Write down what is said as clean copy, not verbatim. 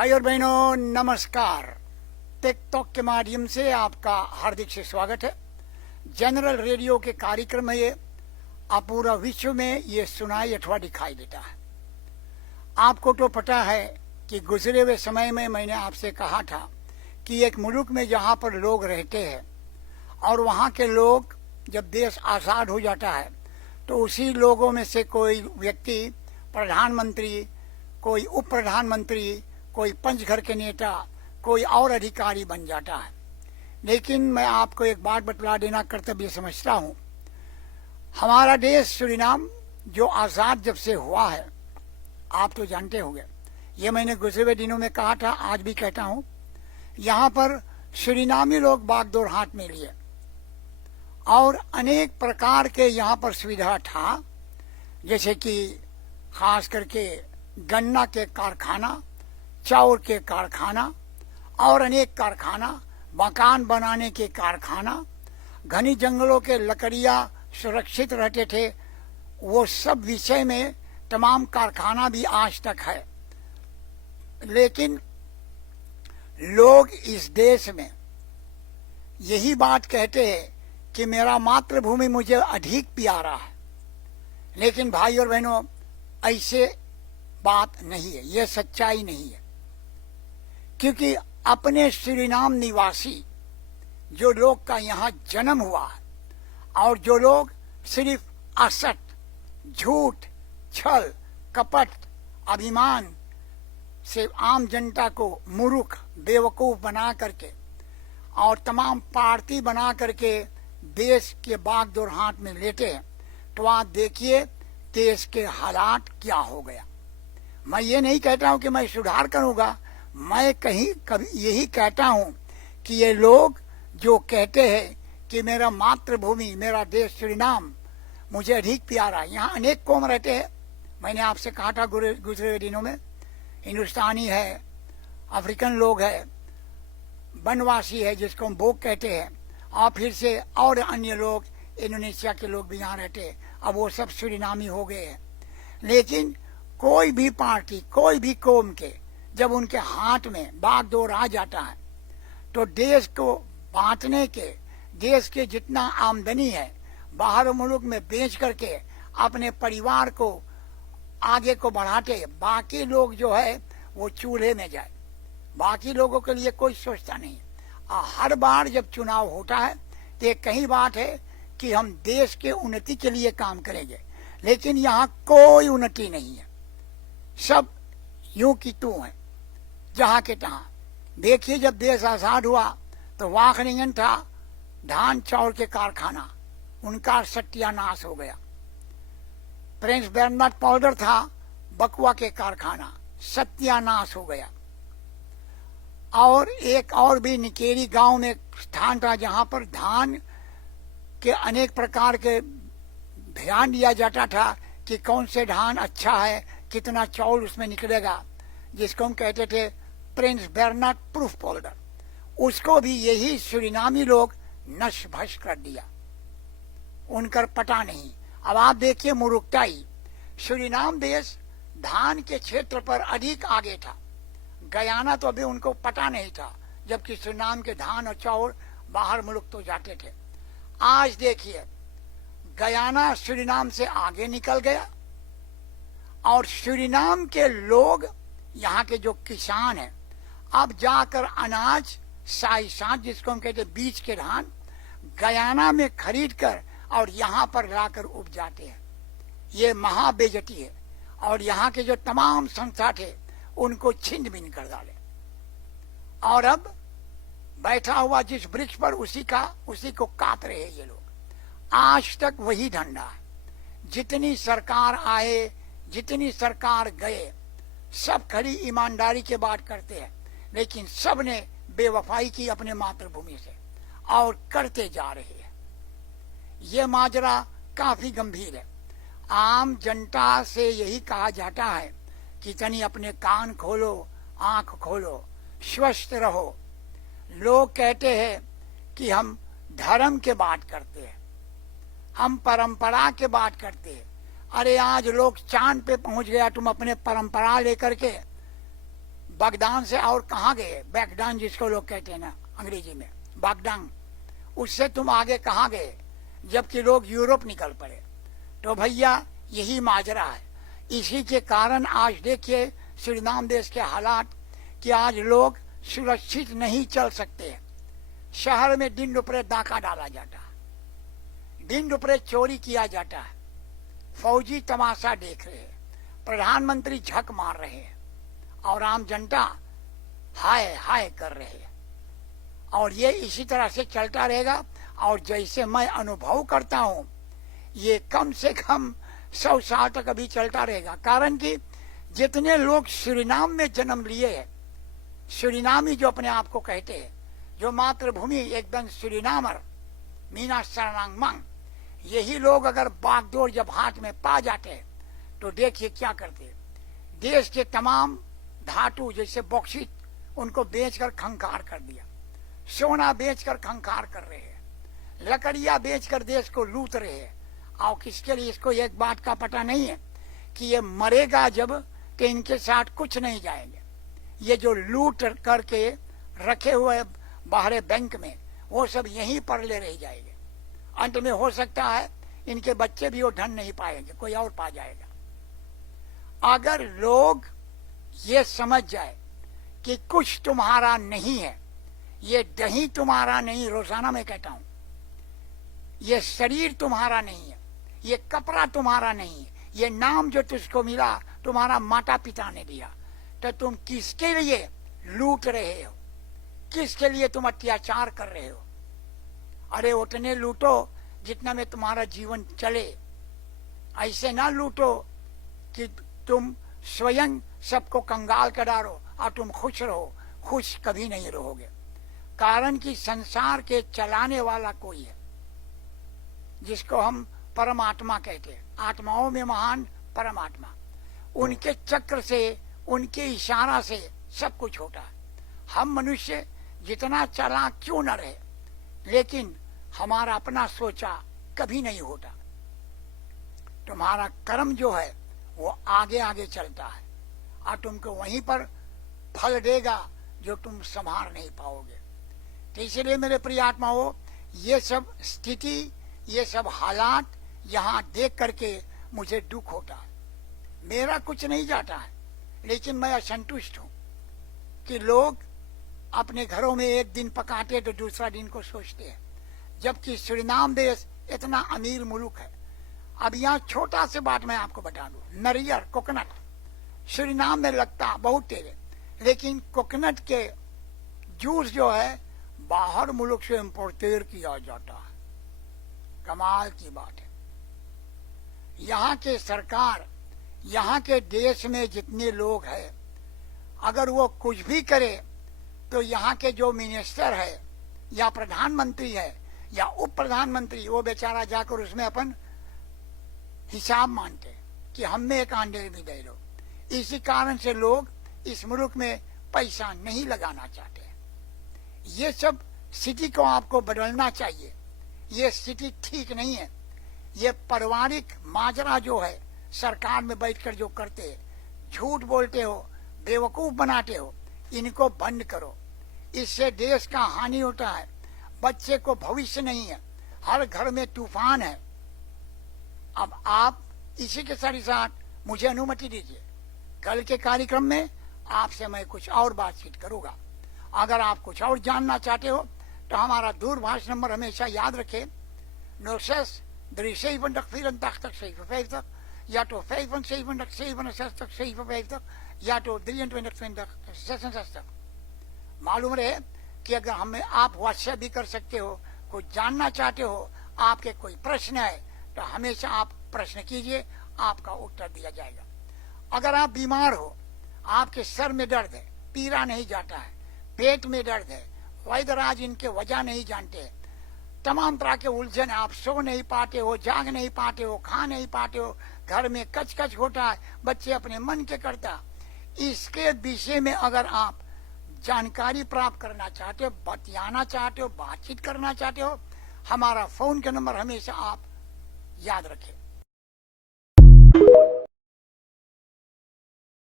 भाई और बहनों नमस्कार। टिकटॉक के माध्यम से आपका हार्दिक से स्वागत है। जनरल रेडियो के कार्यक्रम में ये आप पूरा विश्व में ये सुनाई अथवा दिखाई देता है। आपको तो पता है कि गुजरे हुए समय में मैंने आपसे कहा था कि एक मुल्क में जहाँ पर लोग रहते हैं और वहाँ के लोग जब देश आज़ाद हो जाता है तो उसी लोगों में से कोई व्यक्ति प्रधानमंत्री, कोई उप प्रधानमंत्री, कोई पंचघर के नेता, कोई और अधिकारी बन जाता है। लेकिन मैं आपको एक बात बतला देना कर्तव्य समझता हूँ। हमारा देश सूरीनाम जो आज़ाद जब से हुआ है, आप तो जानते होंगे, ये मैंने गुजरे हुए दिनों में कहा था, आज भी कहता हूँ, यहाँ पर सूरीनामी लोग बागडोर हाथ में लिए और अनेक प्रकार के यहाँ पर सुविधा था, जैसे कि खास करके गन्ना के कारखाना, चाउर के कारखाना और अनेक कारखाना, मकान बनाने के कारखाना, घनी जंगलों के लकड़ियाँ सुरक्षित रहते थे, वो सब विषय में तमाम कारखाना भी आज तक है। लेकिन लोग इस देश में यही बात कहते हैं कि मेरा मातृभूमि मुझे अधिक प्यारा है। लेकिन भाई और बहनों, ऐसे बात नहीं है, यह सच्चाई नहीं है। क्योंकि अपने सूरीनाम निवासी जो लोग का यहाँ जन्म हुआ है और जो लोग सिर्फ असत, झूठ, छल, कपट, अभिमान से आम जनता को मूर्ख, बेवकूफ बना करके और तमाम पार्टी बना करके देश के बागडोर हाथ में लेते हैं, तो आप देखिए देश के हालात क्या हो गया। मैं ये नहीं कहता हूं कि मैं सुधार करूंगा, मैं कभी यही कहता हूं कि ये लोग जो कहते हैं कि मेरा मातृभूमि, मेरा देश सूरीनाम मुझे अधिक प्यारा, यहाँ अनेक कौम रहते हैं। मैंने आपसे कहा था गुजरे हुए दिनों में, हिंदुस्तानी है, अफ्रीकन लोग है, बनवासी है जिसको हम बोक कहते हैं, और फिर से और अन्य लोग, इंडोनेशिया के लोग भी यहाँ रहते हैं। अब वो सब सूरीनामी हो गए हैं। लेकिन कोई भी पार्टी, कोई भी कौम के जब उनके हाथ में बागडोर आ जाता है तो देश को बांटने के, देश के जितना आमदनी है बाहर मुल्क में बेच करके अपने परिवार को आगे को बढ़ाते, बाकी लोग जो है वो चूल्हे में जाए। बाकी लोगों के लिए कोई सोचता नहीं। हर बार जब चुनाव होता है तो एक कहीं बात है कि हम देश के उन्नति के लिए काम करेंगे, लेकिन यहाँ कोई उन्नति नहीं है, सब यूं की तू है, जहाँ के तहाँ। देखिए जब देश आजाद हुआ तो वाखनिंगन था, धान चाउर के कारखाना, उनका सत्यानाश हो गया। प्रिंस बर्नार्ड पाउडर था, बकुआ के कारखाना, सत्यानाश हो गया। और एक और भी निकेरी गांव में स्थान था जहां पर धान के अनेक प्रकार के ध्यान दिया जाता था कि कौन से धान अच्छा है, कितना चावल उसमें निकलेगा, जिसको हम कहते थे प्रिंस बर्नार्ड प्रूफ पाउडर। उसको भी यही सूरीनामी लोग नष्ट भस्म कर दिया, उनकर पता नहीं। अब आप देखिए मुरुक्ताई, सूरीनाम देश धान के क्षेत्र पर अधिक आगे था। गयाना तो अभी उनको पता नहीं था, जबकि सूरीनाम के धान और चावल बाहर मुल्क तो जाते थे। आज देखिए गयाना सूरीनाम से आगे निकल गया और सूरीनाम के लोग, यहाँ के जो किसान हैं, अब जाकर अनाज साइसात, जिसको हम कहते हैं बीज के धान, गयाना में खरीद कर और यहाँ पर लाकर उपजाते हैं। ये महाबेइज्जती है और यहाँ के जो तमाम संस्था थे उनको छिन्न भिन्न कर डाले। और अब बैठा हुआ जिस वृक्ष पर उसी को काट रहे हैं ये लोग। आज तक वही धंधा है। जितनी सरकार आए, जितनी सरकार गए, सब खड़ी ईमानदारी के बात करते हैं, लेकिन सब ने बेवफाई की अपने मातृभूमि से और करते जा रहे हैं। ये माजरा काफी गंभीर है। आम जनता से यही कहा जाता है कि तनी अपने कान खोलो, आंख खोलो, स्वस्थ रहो। लोग कहते हैं कि हम धर्म के बात करते हैं, हम परंपरा के बात करते हैं। अरे आज लोग चांद पे पहुंच गया, तुम अपने परंपरा लेकर के बागदान से और कहाँ गए, बैकडान जिसको लोग कहते हैं ना अंग्रेजी में, बागदान, उससे तुम आगे कहाँ गए, जबकि लोग यूरोप निकल पड़े। तो भैया यही माजरा है। इसी के कारण आज देखिए सूरीनाम देश के हालात कि आज लोग सुरक्षित नहीं चल सकते। शहर में दिन दुपहर डाका डाला जाता है, दिन दोपहर चोरी किया जाता है, फौजी तमाशा देख रहे हैं, प्रधानमंत्री झक मार रहे हैं और आम जनता हाय हाय कर रहे हैं। और ये इसी तरह से चलता रहेगा। और जैसे मैं अनुभव करता हूं, ये कम से कम 100 साल तक अभी चलता रहेगा। कारण कि जितने लोग सूरीनाम में जन्म लिए हैं, सूरीनामी जो अपने आप को कहते हैं, जो मातृभूमि एकदम सूरीनामर मीना सरनांगमंग, यही लोग अगर बागडोर जब हाथ में पा जाते हैं तो देखिए क्या करते हैं। देश के तमाम धातु जैसे बॉक्सिट, उनको बेचकर खंखार कर दिया, सोना बेचकर खंखार कर रहे हैं, लकड़ियां बेचकर देश को लूट रहे हैं। और किसके लिए, इसको एक बात का पता नहीं है कि ये मरेगा जब, कि इनके साथ कुछ नहीं जाएंगे। ये जो लूट करके रखे हुए बाहर बैंक में, वो सब यहीं पर ले रह जाएंगे। अंत में हो सकता है इनके बच्चे भी वो धन नहीं पाएंगे, कोई और पा जाएगा। अगर लोग ये समझ जाए कि कुछ तुम्हारा नहीं है, ये दही तुम्हारा नहीं, रोजाना मैं कहता हूं, ये शरीर तुम्हारा नहीं है, ये कपड़ा तुम्हारा नहीं है, ये नाम जो तुझको मिला तुम्हारा माता पिता ने दिया, तो तुम किसके लिए लूट रहे हो, किसके लिए तुम अत्याचार कर रहे हो? अरे उतने लूटो जितना में तुम्हारा जीवन चले। ऐसे ना लूटो कि तुम स्वयं सबको कंगाल कर डालो और तुम खुश रहो। खुश कभी नहीं रहोगे, कारण कि संसार के चलाने वाला कोई है जिसको हम परमात्मा कहते हैं। आत्माओं में महान परमात्मा, उनके चक्र से, उनके इशारा से सब कुछ होता है। हम मनुष्य जितना चालाक क्यों न रहे, लेकिन हमारा अपना सोचा कभी नहीं होता। तुम्हारा कर्म जो है वो आगे आगे चलता है और तुमको वहीं पर फल देगा जो तुम संभाल नहीं पाओगे। तो इसलिए मेरे प्रिय आत्माओं, ये सब स्थिति, ये सब हालात यहाँ देख करके मुझे दुख होता है। मेरा कुछ नहीं जाता है, लेकिन मैं असंतुष्ट हूँ कि लोग अपने घरों में एक दिन पकाते तो दूसरा दिन को सोचते हैं, जबकि सूरीनाम देश इतना अमीर मुल्क है। अब यहाँ छोटा सी बात मैं आपको बता दूं, नारियल, कोकोनट सूरीनाम में लगता बहुत तेज है, लेकिन कोकोनट के जूस जो है बाहर मुल्क से इम्पोर्टेर किया जाता है। कमाल की बात है। यहाँ के सरकार, यहाँ के देश में जितने लोग हैं, अगर वो कुछ भी करे तो यहाँ के जो मिनिस्टर है या प्रधानमंत्री है या उप प्रधानमंत्री, वो बेचारा जाकर उसमें अपन हिसाब मांगते कि हमें एक अंडे भी दे दो। इसी कारण से लोग इस मुल्क में पैसा नहीं लगाना चाहते। ये सब स्थिति को आपको बदलना चाहिए। ये स्थिति ठीक नहीं है। ये पारिवारिक माजरा जो है सरकार में बैठकर जो करते हैं, झूठ बोलते हो, बेवकूफ बनाते हो, इनको बंद करो। इससे देश का हानि होता है, बच्चे को भविष्य नहीं है, हर घर में तूफान है। अब आप इसी के साथ साथ मुझे अनुमति दीजिए, कल के कार्यक्रम में आपसे मैं कुछ और बातचीत करूंगा। अगर आप कुछ और जानना चाहते हो तो हमारा दूरभाष नंबर हमेशा याद रखें, 06-357-54 या तो 517-767-67 या तो 23-20-66। मालूम रहे कि अगर हमें आप व्हाट्सएप भी कर सकते हो, कुछ जानना चाहते हो, आपके कोई प्रश्न है तो हमेशा आप प्रश्न कीजिए, आपका उत्तर दिया जाएगा। अगर आप बीमार हो, आपके सर में दर्द है, पीरा नहीं जाता है, पेट में दर्द है, वैद्यराज इनके वजह नहीं जानते, तमाम तरह के उलझन, आप सो नहीं पाते हो, जाग नहीं पाते हो, खा नहीं पाते हो, घर में कच कच होता है, बच्चे अपने मन के करता, इसके विषय में अगर आप जानकारी प्राप्त करना चाहते हो, बतियाना चाहते हो, बातचीत करना चाहते हो, हमारा फोन का नंबर हमेशा आप याद रखें।